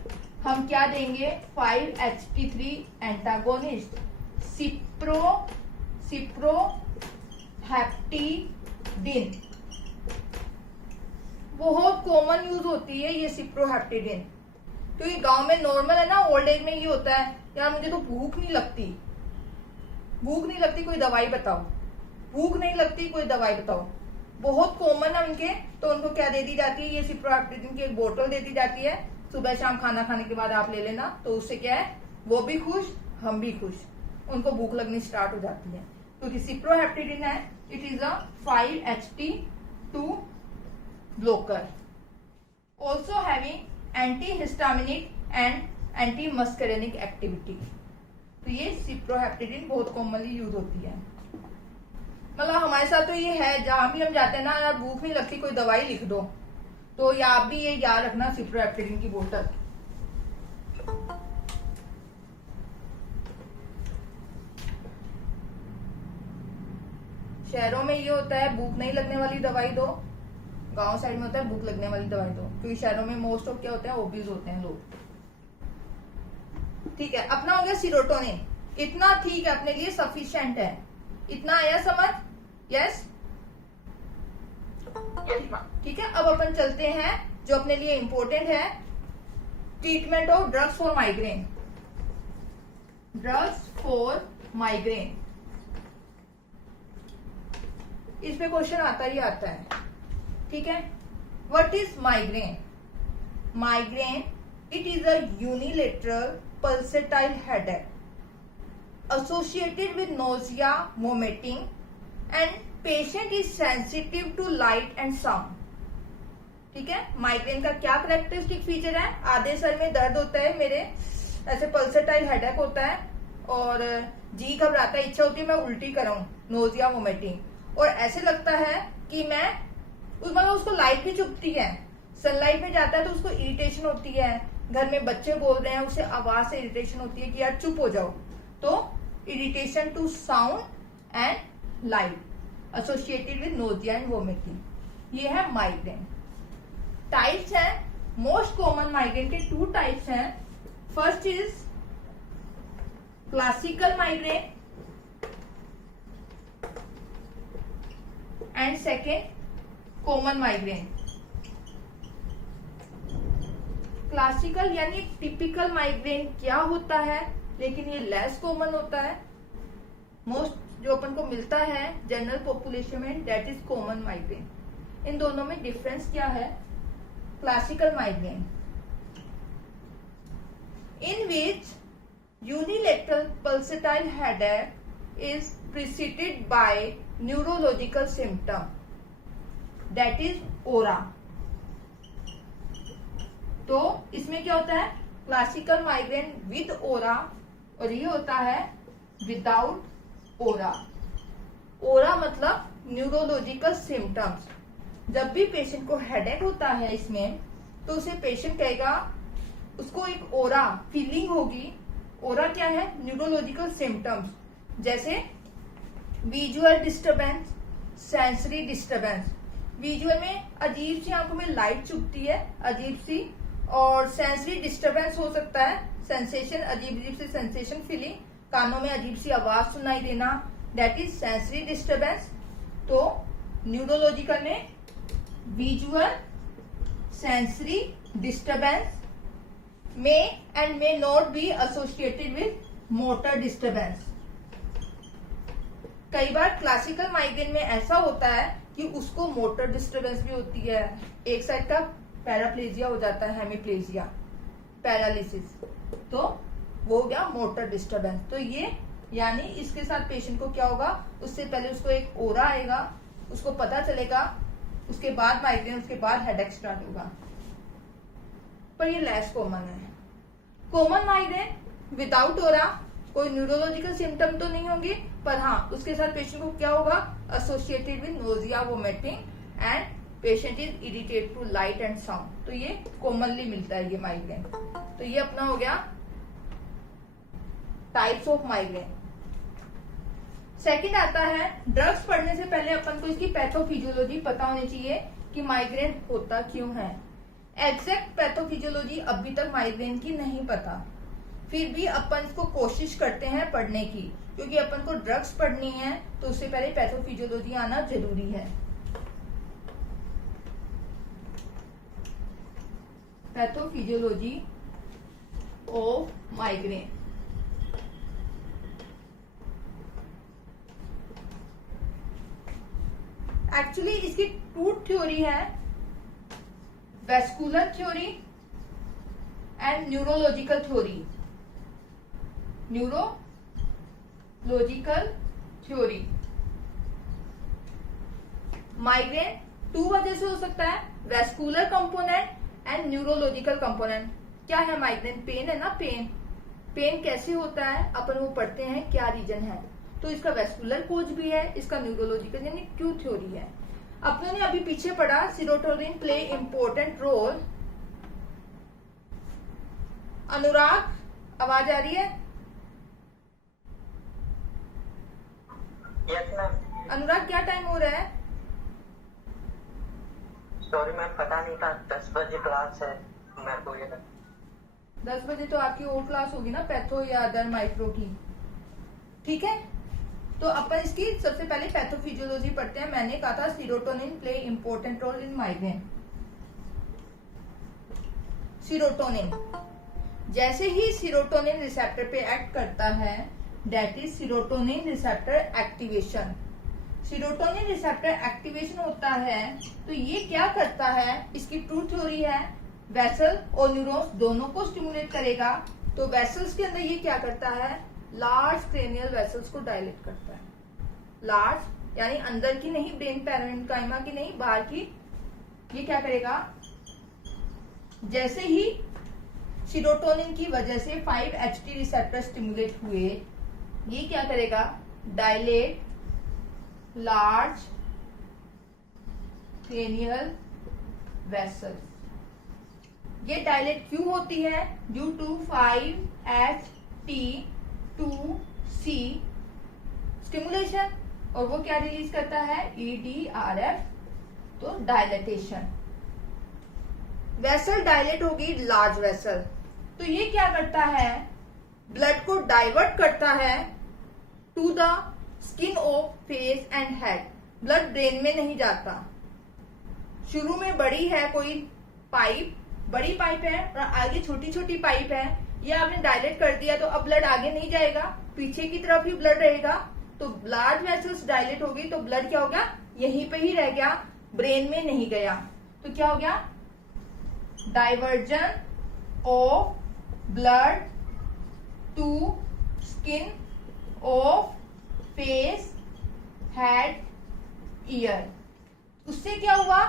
हम क्या देंगे, 5-HT3 एंटागोनिस्ट, सिप्रोहेप्टिडिन। बहुत कॉमन यूज होती है ये सिप्रोहेप्टिडिन, क्योंकि गांव में नॉर्मल है ना, ओल्ड एज में ये होता है, यार मुझे तो भूख नहीं लगती, भूख नहीं लगती कोई दवाई बताओ, भूख नहीं लगती कोई दवाई बताओ। बहुत कॉमन है उनके, तो उनको क्या दे दी जाती है, ये सिप्रोहेप्टिडिन की एक बोतल दे दी जाती है, सुबह शाम खाना खाने के बाद आप ले लेना। तो उससे क्या है, वो भी खुश हम भी खुश, उनको भूख लगनी स्टार्ट हो जाती है, क्योंकि सिप्रोहेप्टिडिन है, it is a 5-HT2 blocker, also having antihistaminic and anti muscarinic activity. तो ये सिप्रोहेप्टिडिन बहुत कॉमनली यूज होती है। मतलब हमारे साथ तो ये है, जहां भी हम जाते हैं ना, यार भूख नहीं लगती कोई दवाई लिख दो, तो या आप भी ये याद रखना, सिप्रोहेप्टिडिन की बोतल। शहरों में ये होता है भूख नहीं लगने वाली दवाई दो, गांव साइड में होता है भूख लगने वाली दवाई दो, क्योंकि शहरों में मोस्ट ऑफ क्या होता है, ओबीज होते हैं लोग, ठीक है। अपना हो गया सीरोटोनिन, इतना ठीक है, अपने लिए सफिशिएंट है, इतना आया समझ, यस, ठीक है। अब अपन चलते हैं जो अपने लिए इंपॉर्टेंट है, treatment of drugs for migraine. Drugs for migraine, इसमें क्वेश्चन आता ही आता है, ठीक है। What is migraine? Migraine, it is a unilateral pulsatile headache associated with nausea, vomiting, and patient is sensitive to light and sound, ठीक है। माइग्रेन का क्या करेक्टरिस्टिक फीचर है, आधे सर में दर्द होता है मेरे, ऐसे पल्सेटाइल हेडेक होता है, और जी घबराता है, इच्छा होती है मैं उल्टी कराऊं, नोजिया, वोमिटिंग, और ऐसे लगता है कि मैं मतलब उसको लाइट भी चुभती है, सनलाइट में जाता है तो उसको इरिटेशन होती है, घर में बच्चे बोल रहे हैं उसे आवाज से इरिटेशन होती है कि यार चुप हो जाओ, तो irritation to sound and light associated with nausea and vomiting. ये है माइग्रेन। टाइप्स हैं, मोस्ट कॉमन माइग्रेन के 2 टाइप्स हैं। First is classical migraine and second common migraine. Classical यानी टिपिकल माइग्रेन क्या होता है, लेकिन ये लेस कॉमन होता है। मोस्ट जो अपन को मिलता है जनरल पॉपुलेशन में, दैट इज कॉमन माइग्रेन। इन दोनों में डिफरेंस क्या है? Classical migraine in which unilateral pulsatile headache is preceded by neurological symptom, that is aura। तो इसमें क्या होता है? क्लासिकल माइग्रेन विद ओरा और ये होता है विदाउट ओरा। ओरा मतलब न्यूरोलॉजिकल सिम्टम्स। जब भी पेशेंट को हेडेक होता है इसमें, तो उसे पेशेंट कहेगा, उसको एक ओरा फीलिंग होगी। ओरा क्या है? न्यूरोलॉजिकल सिम्टम्स, जैसे visual disturbance, sensory disturbance. Visual में अजीब सी आंखों में लाइट चुभती है, अजीब सी, और सेंसरी डिस्टरबेंस हो सकता है, सेंसेशन, अजीब अजीब सी सेंसेशन फीलिंग, कानों में अजीब सी आवाज सुनाई देना, दैट इज सेंसरी डिस्टरबेंस। तो न्यूरोलॉजिकल में visual sensory disturbance may and may not be associated with motor disturbance। कई बार क्लासिकल माइग्रेन में ऐसा होता है कि उसको मोटर डिस्टरबेंस भी होती है, एक साइड का पैराप्लेजिया हो जाता है, हेमीप्लेजिया, पैरालिसिस, तो वो हो गया मोटर डिस्टरबेंस। तो ये यानी इसके साथ पेशेंट को क्या होगा, उससे पहले उसको एक ओरा आएगा, उसको पता चलेगा, उसके बाद माइग्रेन, उसके बाद हेडेक स्टार्ट होगा। पर ये लेस कॉमन है। कॉमन माइग्रेन विदाउट ओरा, कोई न्यूरोलॉजिकल सिम्टम तो नहीं होंगे, पर हाँ उसके साथ पेशेंट को क्या होगा, associated with nausea, vomiting and patient is irritate to light and sound. तो ये कॉमनली मिलता है ये माइग्रेन। तो ये अपना हो गया टाइप्स ऑफ माइग्रेन। सेकंड आता है, ड्रग्स पढ़ने से पहले अपन को इसकी पैथोफिजियोलॉजी पता होनी चाहिए कि माइग्रेन होता क्यों है। एग्जैक्ट पैथोफिजियोलॉजी अभी तक माइग्रेन की नहीं पता, फिर भी अपन इसको कोशिश करते हैं पढ़ने की, क्योंकि अपन को ड्रग्स पढ़नी है तो उससे पहले पैथोफिजियोलॉजी आना जरूरी है। Pathophysiology of migraine. एक्चुअली इसकी 2 थ्योरी है, vascular theory and neurological theory. Neurological theory, migraine 2 वजह से हो सकता है, vascular component and neurological component. क्या है माइग्रेन? पेन है ना, पेन। पेन कैसे होता है अपन वो पढ़ते हैं, क्या रीजन है। तो इसका वेस्कुलर कोज भी है, इसका न्यूरोलॉजिकल यानी क्यू थ्योरी है। अपने ने अभी पीछे पढ़ा सीरोटोनिन प्ले इंपॉर्टेंट रोल। अनुराग आवाज आ रही है? Yes ma'am. अनुराग क्या टाइम हो रहा है? सॉरी मैम, पता नहीं था, 10 बजे क्लास है मेरे को। ये 10 बजे तो आपकी और क्लास होगी ना, पैथो या अदर माइक्रो की। ठीक है, तो अपन इसकी सबसे पहले पैथोफिजियोलॉजी पढ़ते हैं। मैंने कहा था serotonin play important role in migraine. Serotonin, जैसे ही सीरोटोनिन रिसेप्टर पे एक्ट करता है, that is serotonin receptor activation. Serotonin receptor activation होता है तो ये क्या करता है, इसकी 2 थ्योरी है, वेसल और न्यूरॉन्स दोनों को स्टिमुलेट करेगा। तो वेसल्स के अंदर ये क्या करता है, लार्ज क्रेनियल वेसल्स को डायलेट करता है। लार्ज यानी अंदर की नहीं, ब्रेन पैरेन्काइमा की नहीं, बाहर की। ये क्या करेगा, जैसे ही सीरोटोनिन की वजह से 5-HT रिसेप्टर स्टिमुलेट हुए, ये क्या करेगा, डायलेट लार्ज क्रेनियल वेसल्स। ये डायलेट क्यों होती है? ड्यू टू 5HT2C स्टिमुलेशन, और वो क्या रिलीज करता है? EDRF, तो डायलेटेशन। वेसल डायलेट होगी लार्ज वेसल, तो ये क्या करता है? ब्लड को डाइवर्ट करता है to the skin of face and head. Blood brain में नहीं जाता। शुरू में बड़ी है कोई पाइप, बड़ी पाइप है और आगे छोटी छोटी पाइप है, ये आपने डायलेट कर दिया तो अब ब्लड आगे नहीं जाएगा, पीछे की तरफ ही ब्लड रहेगा। तो लार्ज वेसल्स डायलेट हो गई तो ब्लड क्या हो गया? यहीं पे ही रह गया, ब्रेन में नहीं गया। तो क्या हो गया? Diversion of blood to skin of face head ear. उससे क्या हुआ?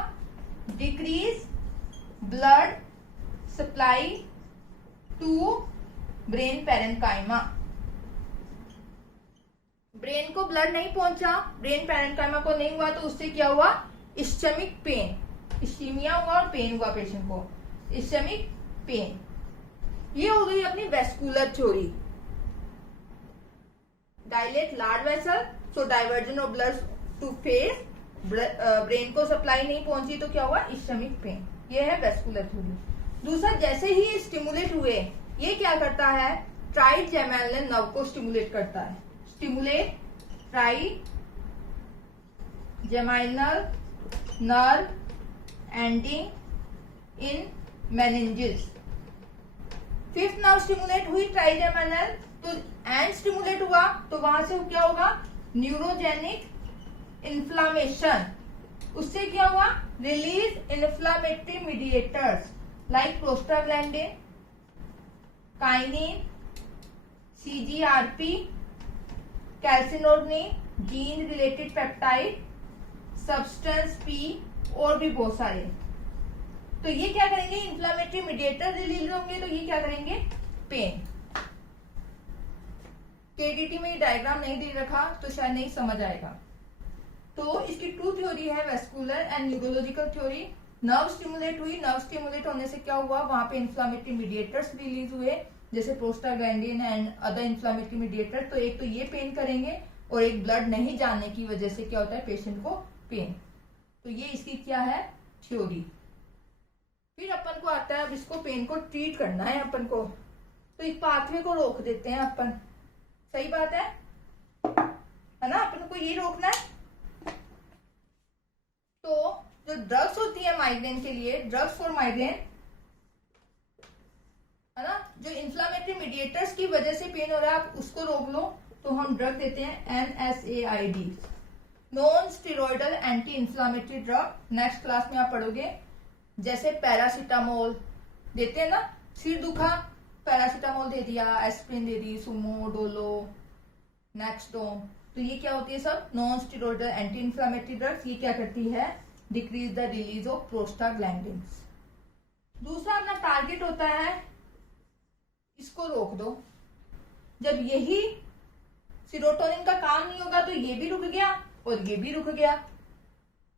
Decrease blood supply to brain parenchyma. Brain को ब्लड नहीं पहुंचा, ब्रेन पैरेन्काइमा को नहीं हुआ, तो उससे क्या हुआ? इस्चेमिक पेन, इस्चीमिया हुआ और पेन हुआ पेशेंट को, इस्चेमिक पेन। ये हो गई अपनी vascular theory. Dilate large vessel, so diversion of blood to face, brain को सप्लाई नहीं पहुंची तो क्या हुआ? Ischemic pain. ये है वेस्कुलर थ्योरी। दूसरा, जैसे ही स्टिमुलेट हुए, ये क्या करता है? ट्राइजेमिनल नर्व को स्टिमुलेट करता है। Stimulate trigeminal nerve ending in meninges. Fifth nerve stimulate हुई ट्राइजेमिनल, तो एंड स्टिमुलेट हुआ, तो वहां से क्या होगा? Neurogenic inflammation. उससे क्या हुआ? Release inflammatory mediators like prostaglandin, kinin, CGRP, calcitonin, gene related peptide, substance P और भी बहुत सारे। तो ये क्या करेंगे? इन्फ्लामेटरी मीडिएटर रिलीज होंगे, तो ये क्या करेंगे? पेन। KDT में ये डायग्राम नहीं दे रखा तो शायद नहीं समझ आएगा। तो इसकी टू थ्योरी है, vascular and neurological theory. Nerve stimulate हुई, नर्व स्टिमुलेट होने से क्या हुआ? वहां पे इन्फ्लामेटरी मीडिएटर्स रिलीज हुए, जैसे prostaglandin and other inflammatory mediator. तो एक तो ये पेन करेंगे, और एक ब्लड नहीं जाने की वजह से क्या होता है? पेशेंट को पेन। तो ये इसकी क्या है? थ्योरी। फिर अपन को आता है, अब इसको पेन को ट्रीट करना है अपन को, तो इस पाथवे को रोक देते हैं अपन। सही बात है ना? अपन को ये रोकना है। तो जो ड्रग्स होती है माइग्रेन के लिए, ड्रग्स फॉर माइग्रेन, है ना, जो इन्फ्लामेटरी मीडिएटर्स की वजह से पेन हो रहा है, आप उसको रोक लो, तो हम ड्रग देते हैं NSAID, non steroidal anti inflammatory drug. Next class में आप पढ़ोगे, जैसे पैरासीटामोल देते हैं ना, सिर दुखा, पैरासीटामोल दे दिया, एस्प्रिन दे दी, सुमो, डोलो, नेक्सडोम। तो ये क्या होती है? सब non steroidal anti inflammatory drugs. ये क्या करती है? Decrease the release of prostaglandins. दूसरा अपना टारगेट होता है, इसको रोक दो। जब यही सीरोटोनिन का काम नहीं होगा तो ये भी रुक गया और ये भी रुक गया।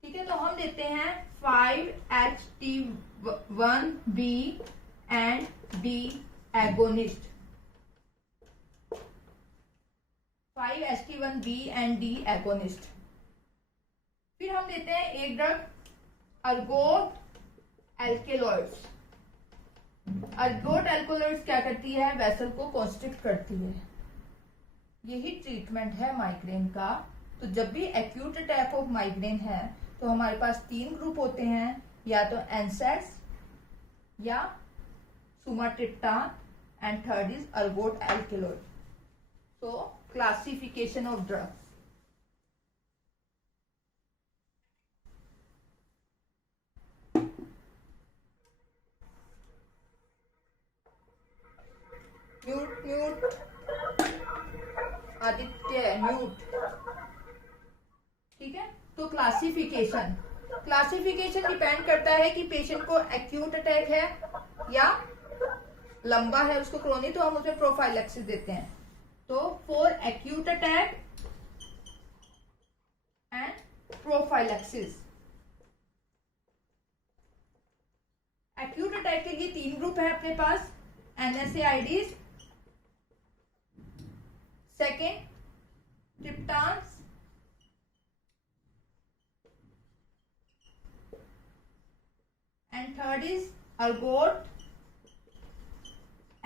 ठीक है, तो हम देते हैं 5HT1B and D agonist. 5HT1B and D agonist. फिर हम देते हैं एक drug ergot alkaloids. Ergot alkaloids क्या करती है? वेसल को कॉन्स्ट्रिक्ट करती है। यही ट्रीटमेंट है माइग्रेन का। तो जब भी एक्यूट अटैक ऑफ माइग्रेन है तो हमारे पास 3 ग्रुप होते हैं, या तो एनसैड्स या sumatriptan and third is ergot alkaloid. So classification of drugs. Mute Aditya mute. ठीक है, तो क्लासिफिकेशन डिपेंड करता है कि पेशेंट को एक्यूट अटैक है या लंबा है, उसको क्रोनिक, तो हम उसमें प्रोफाइलैक्सिस देते हैं। तो for acute attack and prophylaxis, acute attack attack के लिए 3 ग्रुप है अपने पास, NSAIDs, second triptans, and third is ergot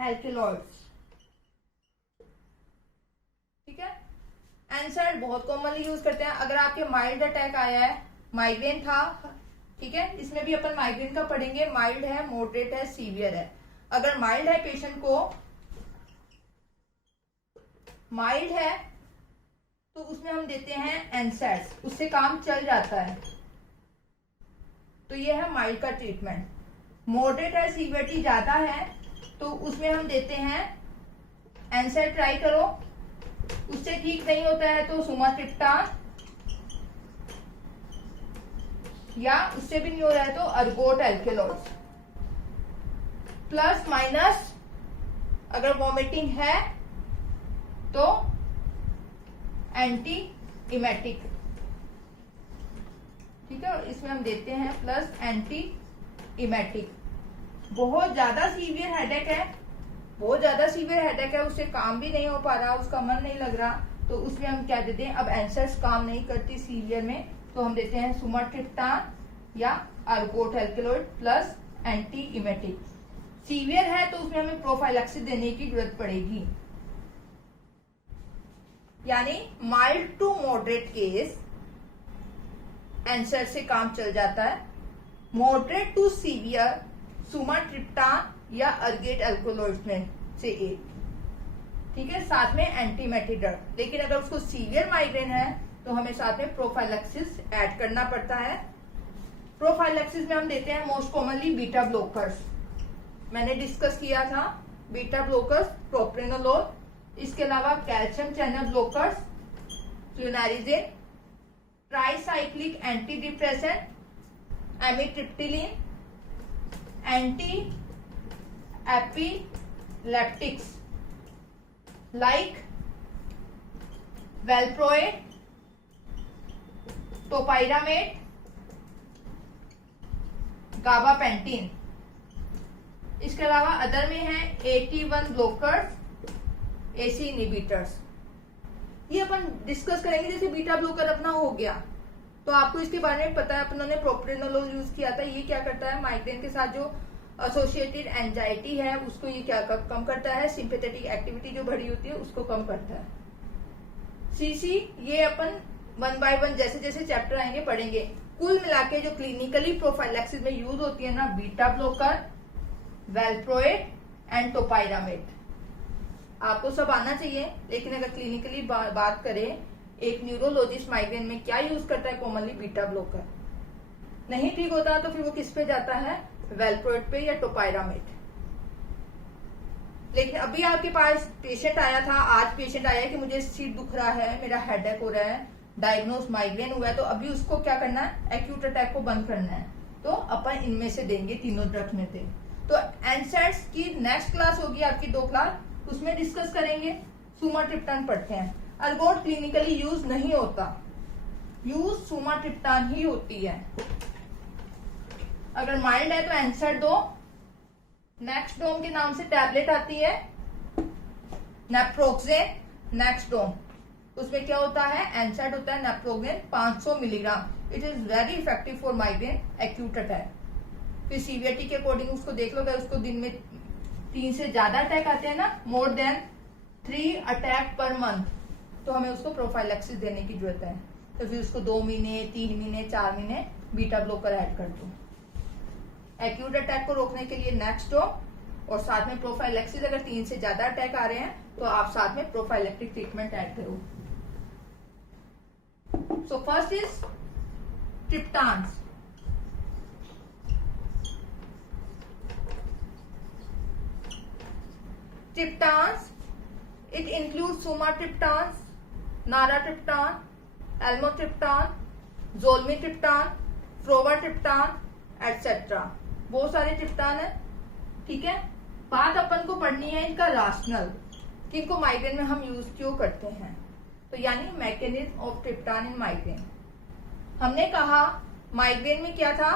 alkaloids. ठीक है, एनसैड बहुत कॉमनली यूज करते हैं। अगर आपके माइल्ड अटैक आया है, माइग्रेन था, ठीक है, इसमें भी अपन माइग्रेन का पढ़ेंगे, माइल्ड है, मॉडरेट है, सीवियर है। अगर माइल्ड है, पेशेंट को माइल्ड है तो उसमें हम देते हैं एनसैड, उससे काम चल जाता है। तो ये है माइल्ड का ट्रीटमेंट। मॉडरेट है, सीवियरिटी ज्यादा है, तो उसमें हम देते हैं एनसैड ट्राई करो, उससे ठीक नहीं होता है तो सुमाट्रिप्टान, या उससे भी नहीं हो रहा है तो अर्गोट एल्केलॉइड्स। प्लस माइनस अगर वॉमिटिंग है तो एंटी इमेटिक, ठीक है, इसमें हम देते हैं प्लस एंटी इमेटिक। बहुत ज्यादा सीवियर हेडेक है, बहुत ज्यादा सीवियर हेडेक है, उससे काम भी नहीं हो पा रहा, उसका मन नहीं लग रहा, तो उसमें हम क्या देते हैं, अब एंसर्स काम नहीं करती सीवियर में, तो हम देते हैं सुमाट्रिप्टान या ergot alkaloid plus anti emetic. Severe है तो उसमें हमें प्रोफाइलैक्सिस देने की जरूरत पड़ेगी। यानी mild to moderate case NSAIDs से काम चल जाता है, मॉडरेट टू सीवियर सुमाट्रिप्टान या अर्गेट एल्कोलॉइड्स में से एक, ठीक है, साथ में एंटीमेटिक ड्रग। लेकिन अगर उसको सीवियर माइग्रेन है तो हमें साथ में प्रोफाइलैक्सिस ऐड करना पड़ता है। प्रोफाइलैक्सिस में हम देते हैं मोस्ट कॉमनली बीटा ब्लॉकर्स, मैंने डिस्कस किया था, बीटा ब्लॉकर्स, प्रोप्रेनोलोल, इसके अलावा calcium channel blockers, flunarizine, tricyclic antidepressant, amitriptyline, antiepileptics like valproate, topiramate, gabapentin. इसके अलावा अदर में है AT1 ब्लॉकर्स, AC इनहिबिटर्स। ये अपन डिस्कस करेंगे। जैसे बीटा ब्लॉकर अपना हो गया तो आपको इसके बारे में पता है, अपन ने प्रोप्रेनोलोल यूज किया था। ये क्या करता है, माइग्रेन के साथ जो एसोसिएटेड एंजाइटी है उसको ये क्या कम करता है, सिंपैथेटिक एक्टिविटी जो बढ़ी होती है उसको कम करता है। CC ये अपन 1 बाय 1 जैसे जैसे चैप्टर आएंगे पढ़ेंगे। कुल मिला के जो क्लिनिकली प्रोफाइलैक्सिस में यूज होती है ना, बीटा ब्लॉकर, वेल्प्रोएट एंड टोपाइरामेट, आपको सब आना चाहिए। लेकिन अगर क्लिनिकली बात करें, एक न्यूरोलॉजिस्ट माइग्रेन में क्या यूज करता है, कॉमनली बीटा ब्लॉकर। नहीं ठीक होता तो फिर वो किस पे जाता है, वेल्प्रोएट पे या टोपाइरामेट। लेकिन अभी आपके पास पेशेंट आया था, आज पेशेंट आया है कि मुझे सिर दुख रहा है, मेरा हेडेक हो रहा है, डायग्नोज माइग्रेन हुआ है, तो अभी उसको क्या करना है, एक्यूट अटैक को बंद करना है, तो अपन इनमें से देंगे, तीनों ड्रग्स में से। तो एनसैड्स की नेक्स्ट क्लास होगी आपकी 2 क्लास, उसमें डिस्कस करेंगे। सुमाट्रिप्टान पढ़ते हैं। अर्गोट क्लिनिकली यूज नहीं होता, यूज सुमाट्रिप्टान ही होती है। अगर माइल्ड है तो एनसैड दो। नेक्स्टडोम के नाम से टैबलेट आती है, नेप्रोक्सेन, नेक्स्टडोम। उसमें क्या होता है, एनसैड होता है, naproxen 500 milligram. It is very effective for migraine acute attack. फिर सीवियरिटी के अकॉर्डिंग उसको देख लो, अगर उसको दिन में 3 से ज्यादा अटैक आते हैं ना, more than 3 attack per month, तो हमें उसको प्रोफाइलैक्सिस देने की जरूरत है। तो फिर उसको 2 महीने, 3 महीने, 4 महीने बीटा ब्लॉकर ऐड कर दो। एक्यूट अटैक को रोकने के लिए नेक्स्टडोम, और साथ में प्रोफाइलैक्सिस। अगर 3 से ज्यादा अटैक आ रहे हैं तो आप साथ में प्रोफाइलैक्टिक ट्रीटमेंट ऐड करो। So first is triptans. Triptans, it includes sumatriptans, naratriptan, elmotriptan, zolmitriptan, frovatriptan, etc. बहुत सारे ट्रिप्टान है, ठीक है। बात अपन को पढ़नी है इनका राशनल, कि इनको माइग्रेन में हम यूज क्यों करते हैं। तो यानी mechanism of triptan in migraine. हमने कहा माइग्रेन में क्या था,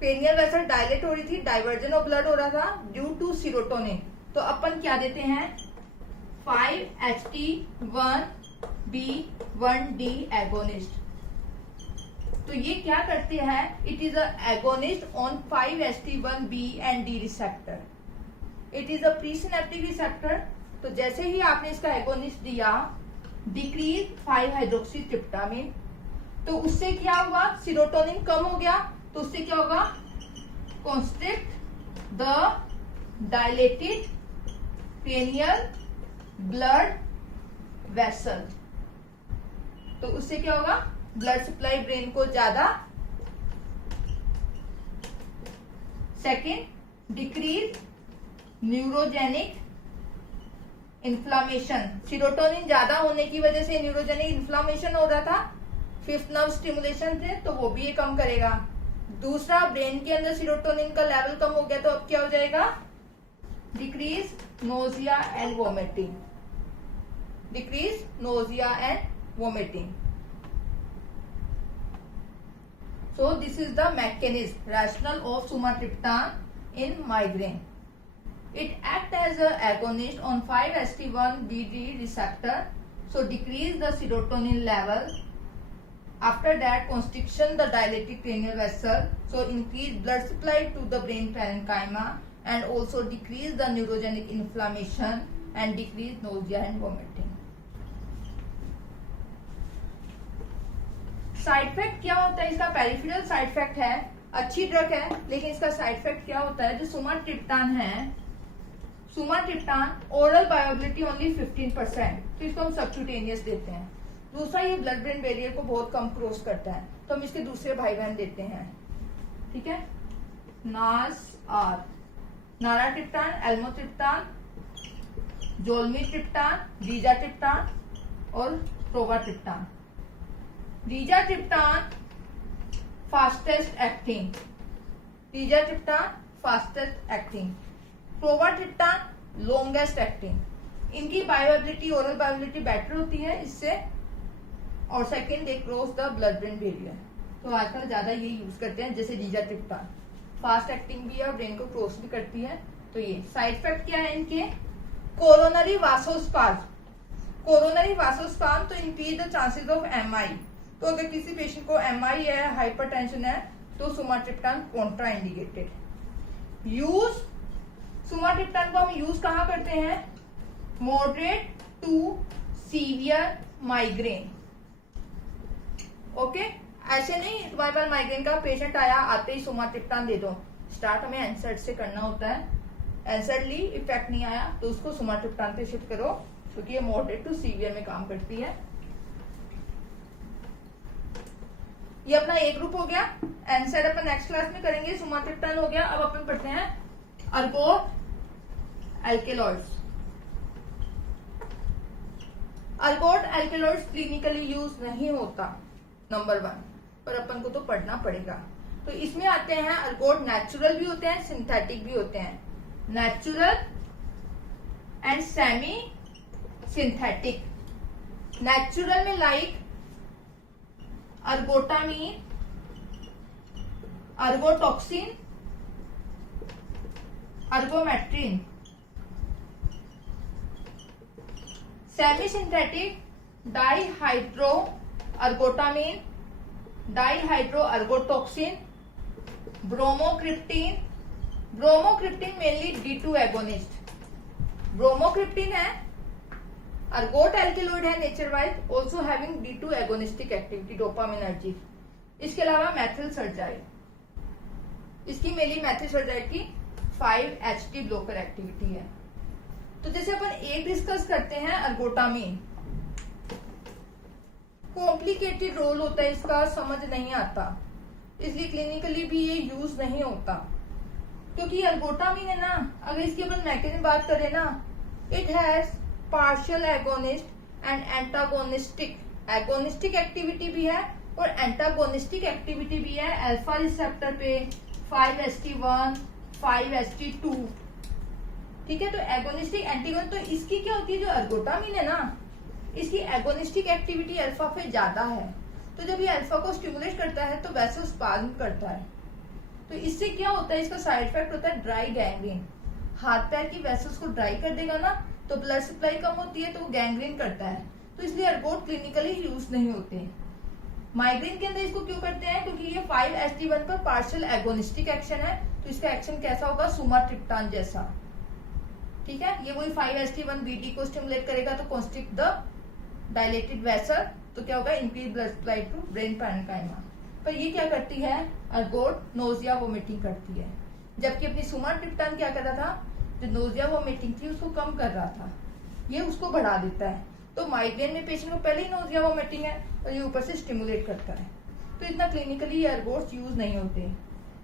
पेनियल वेसल डायलेट हो रही थी, डाइवर्जन ऑफ ब्लड हो रहा था ड्यू टू सीरोटोनिन। तो अपन क्या देते हैं 5-HT1B1D एगोनिस्ट। तो ये क्या करते हैं, it is a agonist on 5-HT1B and D receptor. It is a presynaptic receptor. तो जैसे ही आपने इसका एगोनिस्ट दिया डिक्रीज 5-हाइड्रोक्सीट्रिप्टामिन, तो उससे क्या हुआ, सीरोटोनिन कम हो गया, तो उससे क्या होगा, constrict the dilated पेनियल blood vessel. तो उससे क्या होगा, ब्लड सप्लाई ब्रेन को ज्यादा। Second, decrease neurogenic inflammation. Serotonin ज्यादा होने की वजह से न्यूरोजेनिक इन्फ्लामेशन हो रहा था, फिफ्थ नर्व स्टिमुलेशन थे, तो वो भी ये कम करेगा। दूसरा, ब्रेन के अंदर सीरोटोनिन का लेवल कम हो गया, तो अब क्या हो जाएगा, decrease nausea and vomiting. Decrease nausea and vomiting. So this is the mechanism, rationale of sumatriptan in migraine. It acts as an agonist on 5-HT1B receptor, so decrease the serotonin level. After that, constriction the dilated cranial vessel, so increase blood supply to the brain parenchyma, and also decrease the neurogenic inflammation and decrease nausea and vomiting. Side effect क्या होता है इसका, पेरिफेरल साइड इफेक्ट है, अच्छी ड्रग है, लेकिन इसका साइड इफेक्ट क्या होता है, जो सुमाट्रिप्टान है, सुमाट्रिप्टान ओरल बायोबिलिटी ओनली 15%, तो इसको हम सब्क्यूटेनियस देते हैं। दूसरा, ये ब्लड ब्रेन बैरियर को बहुत कम क्रॉस करता है, तो हम इसके दूसरे भाई बहन देते हैं, ठीक है, नास आर, नाराट्रिप्टान, एल्मोट्रिप्टान, जोल्मीट्रिप्टान, रीजाट्रिप्टान और frovatriptan. Rizatriptan fastest acting, rizatriptan fastest acting, frovatriptan longest acting. इनकी बायोएबिलिटी, ओरल बायोएबिलिटी बेटर होती है इससे, और second they cross the blood brain barrier, तो आजकल ज्यादा ये यूज करते हैं। जैसे रीजाट्रिप्टान फास्ट एक्टिंग भी है और ब्रेन को क्रॉस भी करती है। तो ये साइड इफेक्ट क्या है इनके, कोरोनरी वासोस्पाज्म, कोरोनरी वासोस्पाज्म तो increase the chances of MI. तो अगर किसी पेशेंट को एमआई है, हाइपरटेंशन है, तो sumatriptan contra indicated. Use sumatriptan को हम यूज कहाँ करते हैं, moderate to severe migraine. Okay, ऐसे नहीं तुम्हारे पास माइग्रेन का पेशेंट आया, आते ही सुमाट्रिप्टान दे दो। स्टार्ट हमें एनसेड से करना होता है, एनसेड ली, इफेक्ट नहीं आया तो उसको सुमाट्रिप्टान पे शिफ्ट करो, क्योंकि ये मॉडरेट टू सीवियर में काम करती है। ये अपना एक ग्रुप हो गया, एनसेड अपन नेक्स्ट क्लास में करेंगे, सुमाट्रिप्टान हो गया। अब अपन पढ़ते हैं ergot alkaloids. Ergot alkaloids clinically use नहीं होता, नंबर 1, पर अपन को तो पढ़ना पड़ेगा। तो इसमें आते हैं अर्गोट, नेचुरल भी होते हैं, सिंथेटिक भी होते हैं। Natural and semi synthetic. Natural में like ergotamine, ergotoxine, ergometrine. Semi synthetic dihydroergotamine, dihydroergotoxine, bromocriptine. Bromocriptine mainly D2 agonist. Bromocriptine है, अर्गोट एल्केलॉइड है nature wise, also having D2 agonistic activity, dopaminergic. इसके अलावा मैथिल सर्जाइड, इसकी मेनली मैथिल सर्जाइड की 5-HT ब्लॉकर एक्टिविटी है। तो जैसे अपन एक डिस्कस करते हैं अर्गोटामीन, कॉम्प्लिकेटेड रोल होता है इसका, समझ नहीं आता, इसलिए क्लिनिकली भी ये यूज नहीं होता। क्योंकि अर्गोटामीन है ना, अगर इसकी अपन मैकेनिज्म बात करें ना, it has partial agonist and antagonistic. Agonistic activity भी है और एंटागोनिस्टिक एक्टिविटी भी है अल्फा रिसेप्टर पे, 5-HT1, 5-HT2, ठीक है। तो एगोनिस्टिक एंटीगोन, तो इसकी क्या होती है, जो अर्गोटामीन है ना, इसकी एगोनिस्टिक एक्टिविटी अल्फा पे ज्यादा है। तो जब ये अल्फा को स्टिमुलेट करता है तो वैसे स्पाज्म करता है, तो इससे क्या होता है, इसका साइड इफेक्ट होता है ड्राई गैंग्रीन। हाथ पैर की वेसल्स को ड्राई कर देगा ना, तो ब्लड सप्लाई कम होती है, तो वो गैंग्रीन करता है। तो इसलिए अर्गोट क्लिनिकली यूज नहीं होते। माइग्रेन के अंदर इसको क्यों करते हैं, क्योंकि ये 5-HT1 पर पार्शियल एगोनिस्टिक एक्शन है, तो इसका एक्शन कैसा होगा, सुमाट्रिप्टान जैसा। ठीक है, ये वही 5-HT1 BD को स्टिमुलेट करेगा तो कॉन्स्ट्रिक्ट द डायलेटेड वेसल, तो क्या होगा, increase blood supply to brain parenchyma. पर ये क्या करती है, अर्गोट नोजिया वोमिटिंग करती है, जबकि अपनी सुमाट्रिप्टान क्या कर रहा था, जो नोजिया वोमिटिंग थी उसको कम कर रहा था, ये उसको बढ़ा देता है। तो माइग्रेन में पेशेंट को पहले ही नोजिया वोमिटिंग है और ये ऊपर से स्टिमुलेट करता है, तो इतना क्लिनिकली ये अर्गोट्स यूज नहीं होते।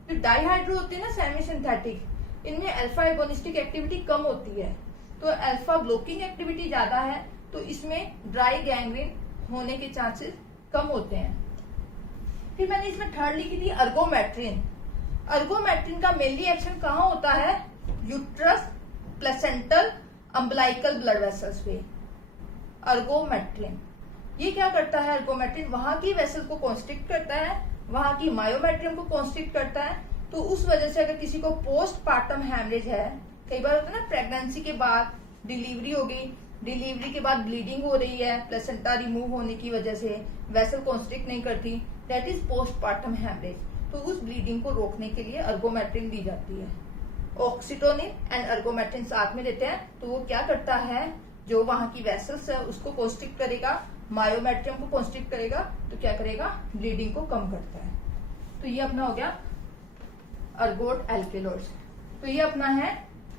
जो डाइहाइड्रो होते हैं ना सेमी सिंथेटिक, इनमें अल्फा एगोनिस्टिक एक्टिविटी कम होती है, तो अल्फा ब्लॉकिंग एक्टिविटी ज्यादा है, तो इसमें ड्राई गैंग्रीन होने के चांसेस कम होते हैं। फिर मैंने इसमें थर्ड लिखी थी अर्गोमेट्रिन। अर्गोमेट्रिन का मेनली एक्शन कहाँ होता है, uterus, placental, umbilical blood vessels पे। अर्गोमेट्रिन ये क्या करता है, अर्गोमेट्रिन वहां की वेसल को कॉन्स्ट्रिक्ट करता है, वहां की मायोमेट्रियम को कॉन्स्ट्रिक्ट करता है। तो उस वजह से अगर किसी को पोस्ट पार्टम हैमरेज है, कई बार होता है ना प्रेगनेंसी के बाद डिलीवरी हो गई, डिलीवरी के बाद ब्लीडिंग हो रही है, प्लेसेंटा रिमूव होने की वजह से वेसल कॉन्स्ट्रिक्ट नहीं करती, that is post partum haemorrhage. तो उस ब्लीडिंग को रोकने के लिए अर्गोमेट्रिन दी जाती है। ऑक्सीटोनिन एंड अर्गोमेट्रिन साथ में देते हैं, तो वो क्या करता है, जो वहां की वेसल्स है उसको कॉन्स्ट्रिक्ट करेगा, मायोमेट्रियम को कॉन्स्ट्रिक्ट करेगा, तो क्या करेगा, ब्लीडिंग को कम करता है। तो ये अपना हो गया अर्गोट एल्केलोइड्स। तो ये अपना है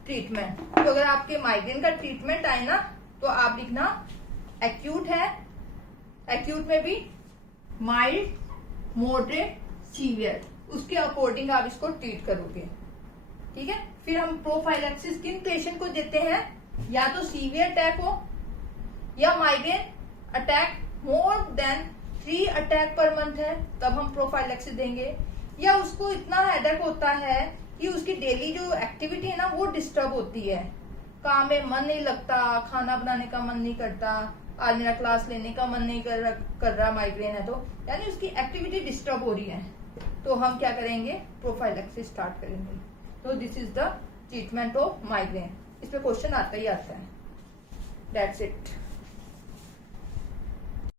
ट्रीटमेंट। तो अगर आपके माइग्रेन का ट्रीटमेंट आए ना, तो आप लिखना एक्यूट है, एक्यूट में भी माइल्ड, मॉडरेट, सीवियर, उसके अकॉर्डिंग आप इसको ट्रीट करोगे। ठीक है, फिर हम प्रोफाइलैक्सिस किन पेशेंट को देते हैं, या तो सीवियर अटैक हो, या migraine attack more than 3 attack per month है, तब हम प्रोफाइलैक्सिस देंगे, या उसको इतना हेडेक होता है कि उसकी डेली जो एक्टिविटी है ना वो डिस्टर्ब होती है, काम में मन नहीं लगता, खाना बनाने का मन नहीं करता, आज मेरा क्लास लेने का मन नहीं कर रहा माइग्रेन है, तो यानी उसकी एक्टिविटी डिस्टर्ब हो रही है, तो हम क्या करेंगे, प्रोफाइलैक्सिस स्टार्ट करेंगे। तो this is the treatment of migraine. इस पे क्वेश्चन आता ही आता है। That's it.